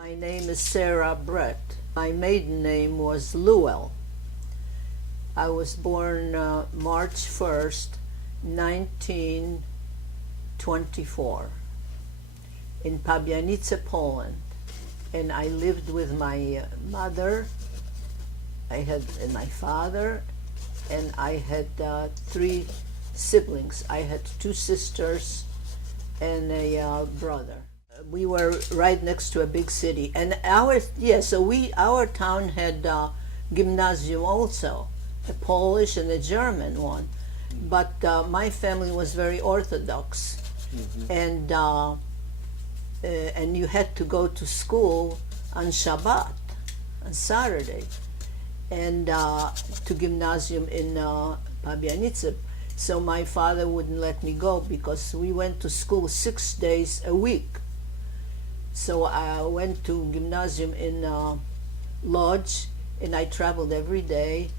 My name is Sarah Brett. My maiden name was Llewell. I was born March 1st, 1924 in Pabianice, Poland. And I lived with my mother, and my father, and I had 3 siblings. I had 2 sisters and a brother. We were right next to a big city, and our town had gymnasium also, a Polish and a German one, but my family was very Orthodox, and you had to go to school on Shabbat, on Saturday, and to gymnasium in Pabianice. So my father wouldn't let me go because we went to school 6 days a week. So I went to gymnasium in Lodz, and I traveled every day,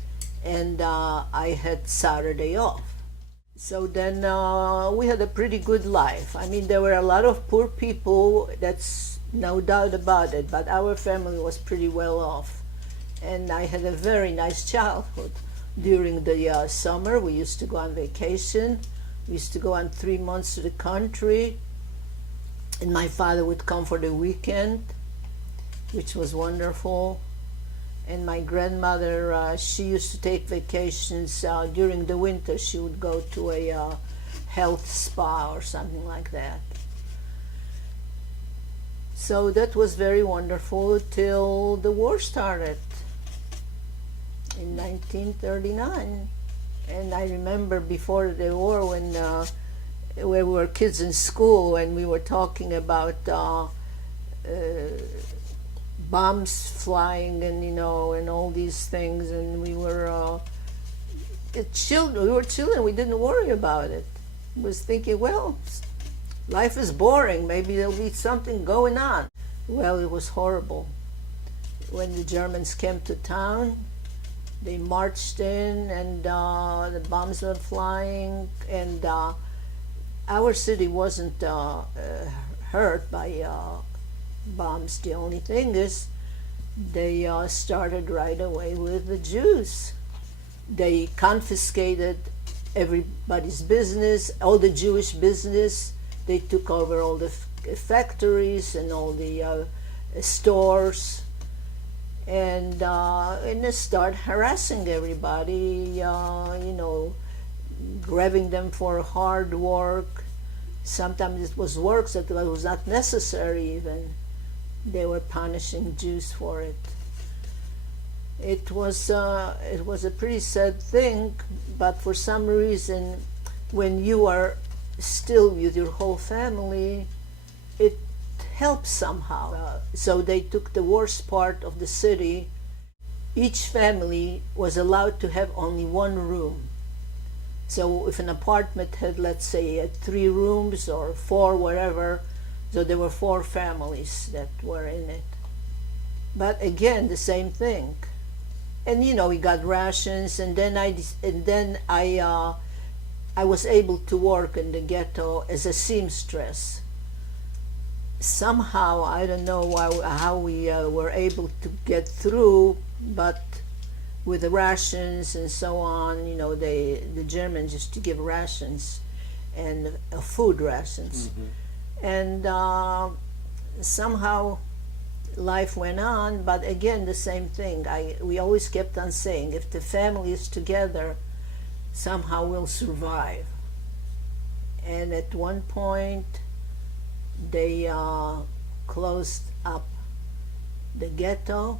and I had Saturday off. So then we had a pretty good life. I mean, there were a lot of poor people, that's no doubt about it, but our family was pretty well off. And I had a very nice childhood. During the summer, we used to go on vacation. We used to go on 3 months to the country. And my father would come for the weekend, which was wonderful. And my grandmother, she used to take vacations during the winter. She would go to a health spa or something like that. So that was very wonderful till the war started in 1939. And I remember before the war when we were kids in school and we were talking about bombs flying and and all these things, and we were children. We didn't worry about it. We was thinking, well, life is boring. Maybe there'll be something going on. Well, it was horrible. When the Germans came to town, they marched in, and the bombs were flying, and our city wasn't hurt by bombs. The only thing is they started right away with the Jews. They confiscated everybody's business, all the Jewish business. They took over all the factories and all the stores, and they start harassing everybody, grabbing them for hard work. Sometimes it was work that was not necessary even. They were punishing Jews for it. It was a pretty sad thing, but for some reason, when you are still with your whole family, it helps somehow. So they took the worst part of the city. Each family was allowed to have only one room. So if an apartment had, let's say, 3 rooms or 4, whatever, so there were 4 families that were in it. But again, the same thing. And we got rations, and then I was able to work in the ghetto as a seamstress. Somehow, I don't know how we were able to get through, but with the rations and so on, the Germans used to give rations and food rations. And somehow life went on, but again, the same thing. We always kept on saying, if the family is together, somehow we'll survive. And at one point, they closed up the ghetto.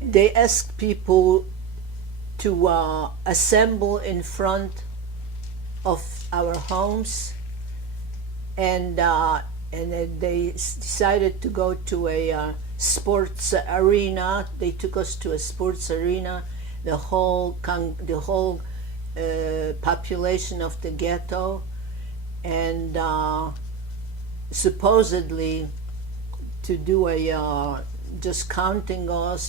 They asked people to assemble in front of our homes, and then they decided to go to a sports arena. They took us to a sports arena. The whole population of the ghetto, and supposedly to do a just counting us,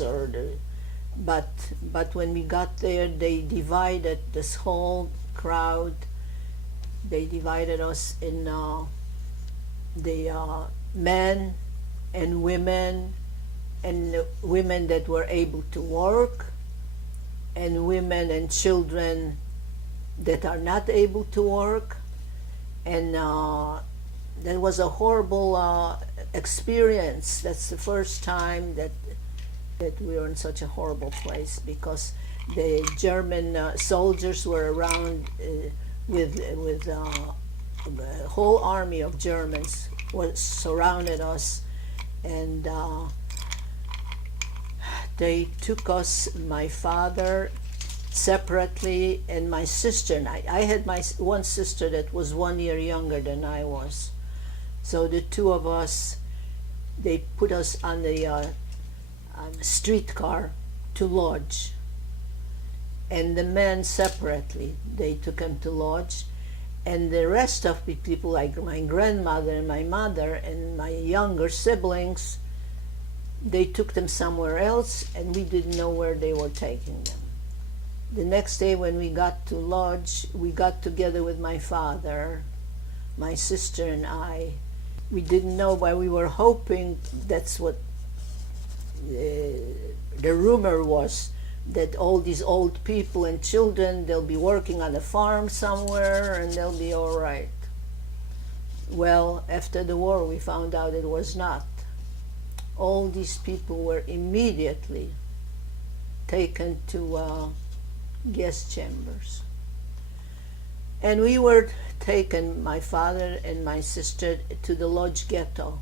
but when we got there, they divided this whole crowd. They divided us in the men and women that were able to work, and women and children that are not able to work. And that was a horrible experience. That's the first time that we were in such a horrible place, because the German soldiers were around with the whole army of Germans was surrounded us, and they took us, my father separately, and my sister and I had my one sister that was 1 year younger than I was. So the two of us, they put us on the streetcar to Lodz, and the men separately, they took them to Lodz, and the rest of the people, like my grandmother and my mother and my younger siblings, they took them somewhere else, and we didn't know where they were taking them. The next day when we got to Lodz, we got together with my father, my sister and I. We didn't know, but we were hoping that's what the rumor was, that all these old people and children, they'll be working on a farm somewhere and they'll be all right. Well, after the war, we found out it was not. All these people were immediately taken to gas chambers. And we were taken, my father and my sister, to the Lodz Guetto.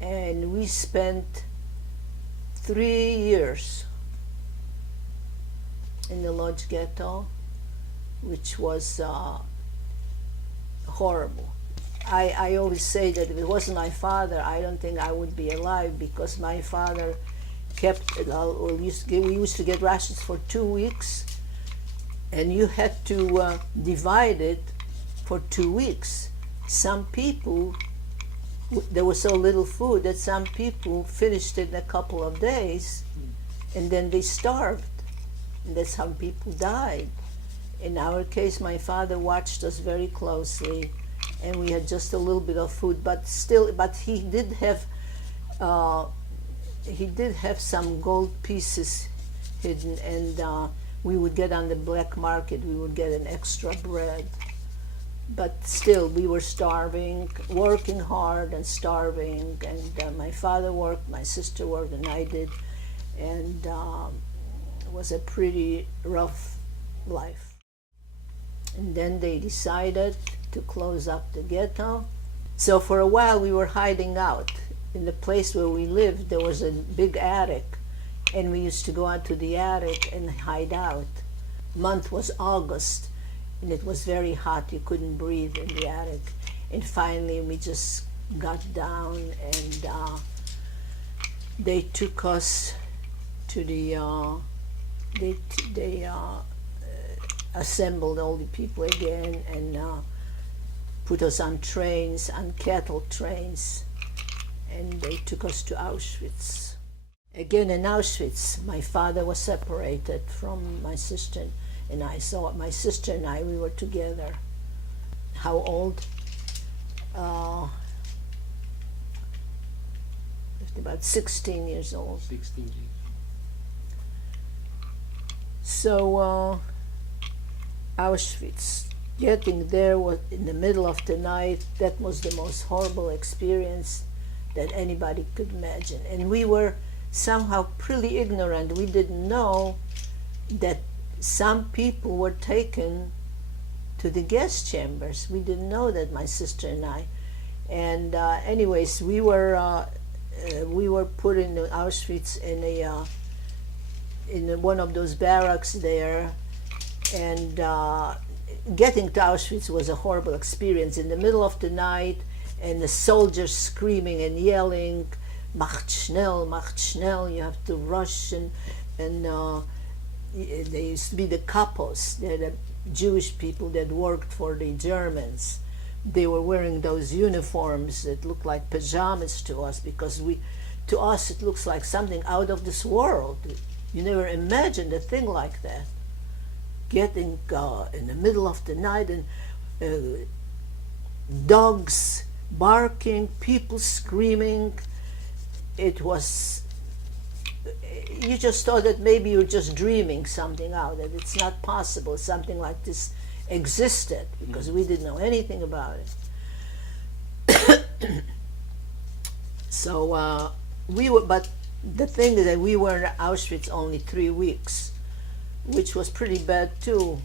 And we spent 3 years in the Lodz Guetto, which was horrible. I always say that if it wasn't my father, I don't think I would be alive, because my father kept, we used to get rations for 2 weeks, and you had to divide it for 2 weeks. Some people, there was so little food that some people finished it in a couple of days, and then they starved. And that's how people died. In our case, my father watched us very closely, and we had just a little bit of food, but he did have some gold pieces hidden, and we would get on the black market, we would get an extra bread. But still, we were starving, working hard and starving, and my father worked, my sister worked, and I did, and it was a pretty rough life. And then they decided to close up the ghetto. So for a while we were hiding out. In the place where we lived, there was a big attic, and we used to go out to the attic and hide out. Month was August, and it was very hot. You couldn't breathe in the attic. And finally we just got down, and they took us to the they assembled all the people again, and put us on trains, on cattle trains, and they took us to Auschwitz. Again in Auschwitz, my father was separated from my sister and I. So my sister and I, we were together. How old? About 16 years old. 16 years. So Auschwitz, getting there was in the middle of the night. That was the most horrible experience that anybody could imagine. And we were somehow pretty ignorant. We didn't know that some people were taken to the gas chambers. We didn't know that, my sister and I. And anyways, we were put in Auschwitz in one of those barracks there, and getting to Auschwitz was a horrible experience. In the middle of the night, and the soldiers screaming and yelling, "Macht schnell, you have to rush," and they used to be the kapos, they're the Jewish people that worked for the Germans. They were wearing those uniforms that looked like pajamas to us, because to us it looks like something out of this world. You never imagined a thing like that. Getting in the middle of the night, and dogs barking, people screaming. It was, you just thought that maybe you're just dreaming something out, that it's not possible something like this existed, because we didn't know anything about it. So we were, but the thing is that we were in Auschwitz only 3 weeks, which was pretty bad too.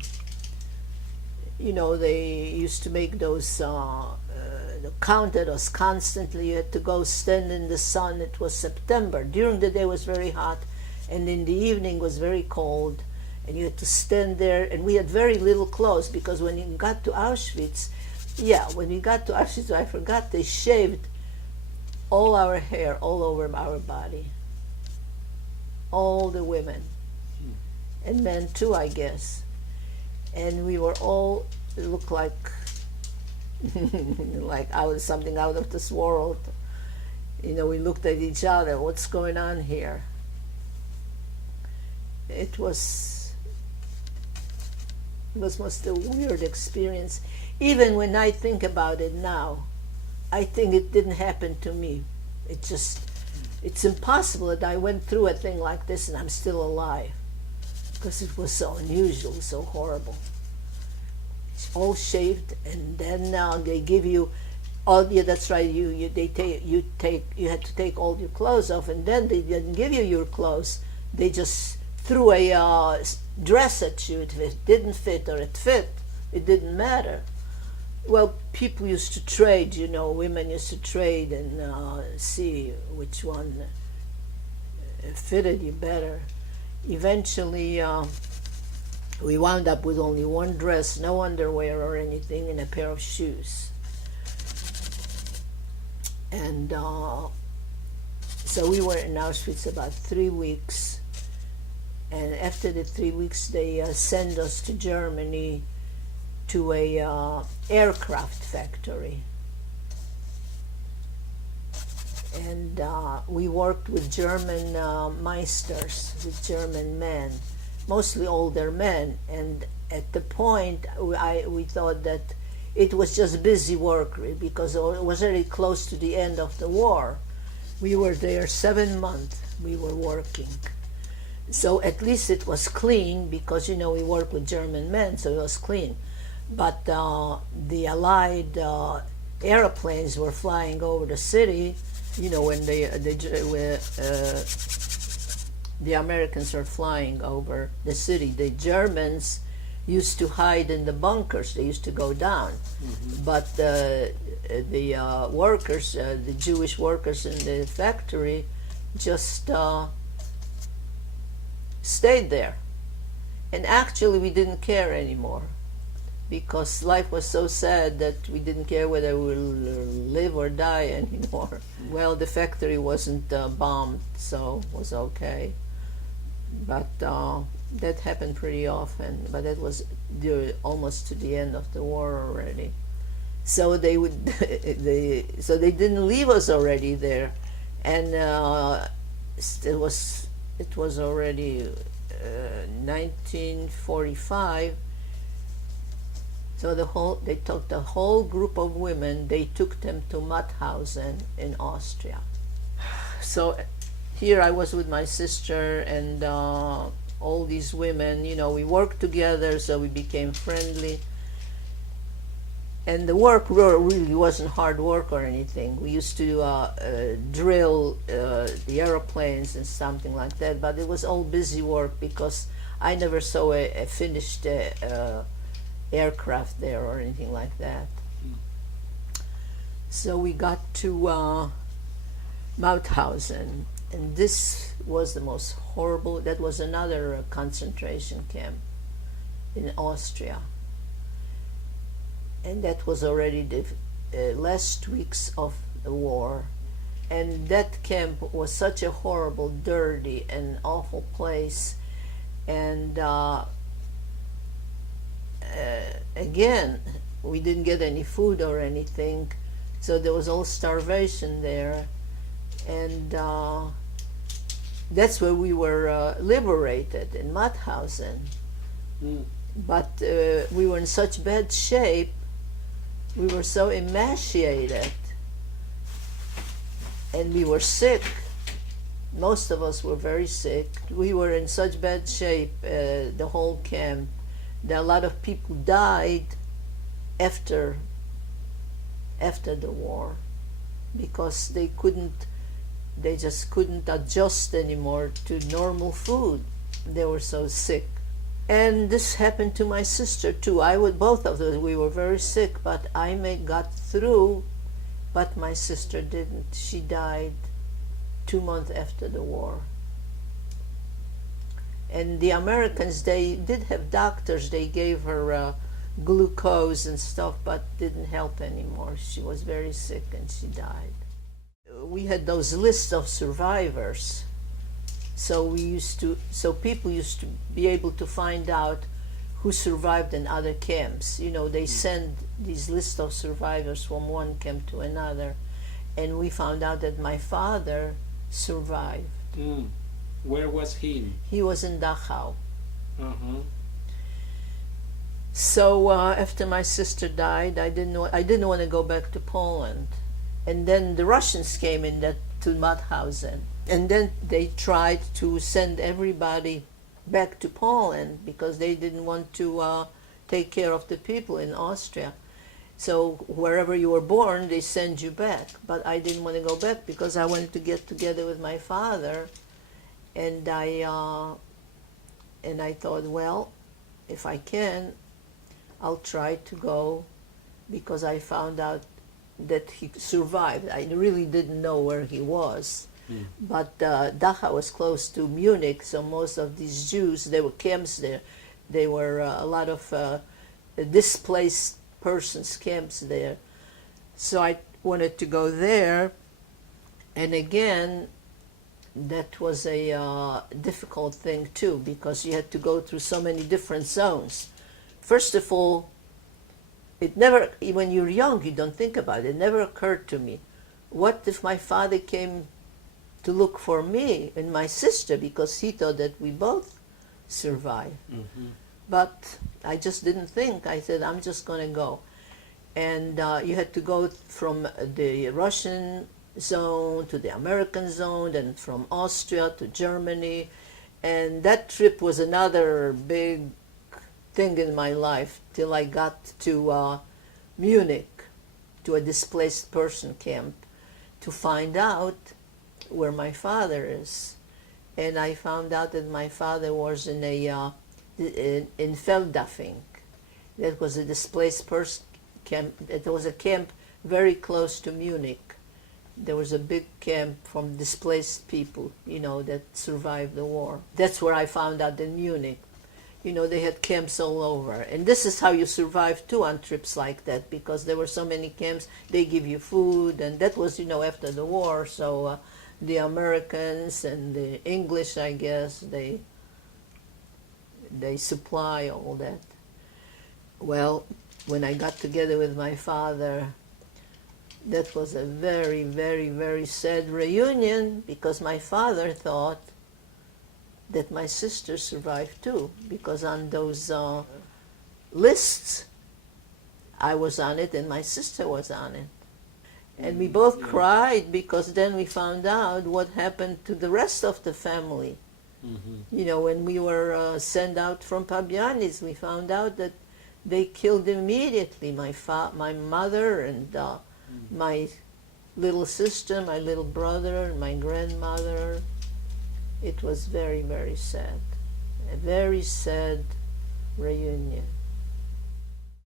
You know, they used to make those, counted us constantly. You had to go stand in the sun. It was September. During the day it was very hot, and in the evening was very cold, and you had to stand there, and we had very little clothes, because when you got to Auschwitz, I forgot, they shaved all our hair all over our body. All the women. And men too, I guess. And we were all, looked like something out of this world. You know, we looked at each other, what's going on here? It was most a weird experience. Even when I think about it now, I think it didn't happen to me. It's impossible that I went through a thing like this and I'm still alive, because it was so unusual, so horrible. It's all shaved, and then they give you all. Yeah, that's right. You had to take all your clothes off, and then they didn't give you your clothes. They just threw a dress at you. If it didn't fit or it fit, it didn't matter. Well, people used to trade, you know, women used to trade and see which one fitted you better. Eventually, we wound up with only one dress, no underwear or anything, and a pair of shoes. And so we were in Auschwitz about 3 weeks. And after the 3 weeks, they sent us to Germany, to a aircraft factory. And we worked with German meisters, with German men, mostly older men. And at the point, we thought that it was just busy work, because it was very close to the end of the war. We were there 7 months, we were working. So at least it was clean, because, you know, we worked with German men, so it was clean. But the Allied airplanes were flying over the city, you know, when the Americans were flying over the city. The Germans used to hide in the bunkers. They used to go down. Mm-hmm. But the workers, the Jewish workers in the factory, just stayed there. And actually we didn't care anymore, because life was so sad that we didn't care whether we would live or die anymore. Well, the factory wasn't bombed, so it was okay. But that happened pretty often. But that was almost to the end of the war already. So they didn't leave us already there, and it was already 1945. So they took the whole group of women, they took them to Mauthausen in Austria. So here I was with my sister and all these women, you know, we worked together, so we became friendly. And the work really wasn't hard work or anything. We used to drill the airplanes and something like that, but it was all busy work, because I never saw a finished aircraft there or anything like that. So we got to Mauthausen, and this was the most horrible. That was another concentration camp in Austria, and that was already the last weeks of the war. And that camp was such a horrible, dirty, and awful place. And again, we didn't get any food or anything, so there was all starvation there. And that's where we were liberated, in Mauthausen. But we were in such bad shape, we were so emaciated and we were sick. Most of us were very sick. We were in such bad shape, the whole camp, that a lot of people died after the war because they just couldn't adjust anymore to normal food. They were so sick. And this happened to my sister too. Both of us, we were very sick, but got through, but my sister didn't. She died 2 months after the war. And the Americans, they did have doctors. They gave her glucose and stuff, but didn't help anymore. She was very sick and she died. We had those lists of survivors. So people used to be able to find out who survived in other camps. You know, they send these lists of survivors from one camp to another. And we found out that my father survived. Where was he? He was in Dachau. Uh-huh. So after my sister died, I didn't want to go back to Poland. And then the Russians came in to Mauthausen. And then they tried to send everybody back to Poland because they didn't want to take care of the people in Austria. So wherever you were born, they send you back. But I didn't want to go back because I wanted to get together with my father. And I thought, well, if I can, I'll try to go, because I found out that he survived. I really didn't know where he was. But Dachau was close to Munich, so most of these Jews, there were camps there. There were a lot of displaced persons camps there. So I wanted to go there, and again, that was a difficult thing too, because you had to go through so many different zones. First of all, when you're young, you don't think about it. It never occurred to me, what if my father came to look for me and my sister, because he thought that we both survived. Mm-hmm. But I just didn't think. I said, I'm just going to go. And you had to go from the Russian zone to the American zone, and from Austria to Germany. And that trip was another big thing in my life till I got to Munich, to a displaced person camp, to find out where my father is. And I found out that my father was in Feldafing. That was a displaced person camp. It was a camp very close to Munich. There was a big camp from displaced people, that survived the war. That's where I found out in Munich. They had camps all over. And this is how you survive too on trips like that, because there were so many camps. They give you food, and that was, after the war. So the Americans and the English, I guess, they supply all that. Well, when I got together with my father, that was a very, very, very sad reunion, because my father thought that my sister survived too, because on those lists, I was on it and my sister was on it. And we both cried, because then we found out what happened to the rest of the family. Mm-hmm. When we were sent out from Pabianice, we found out that they killed immediately my mother and my little sister, my little brother, and my grandmother. It was very, very sad. A very sad reunion.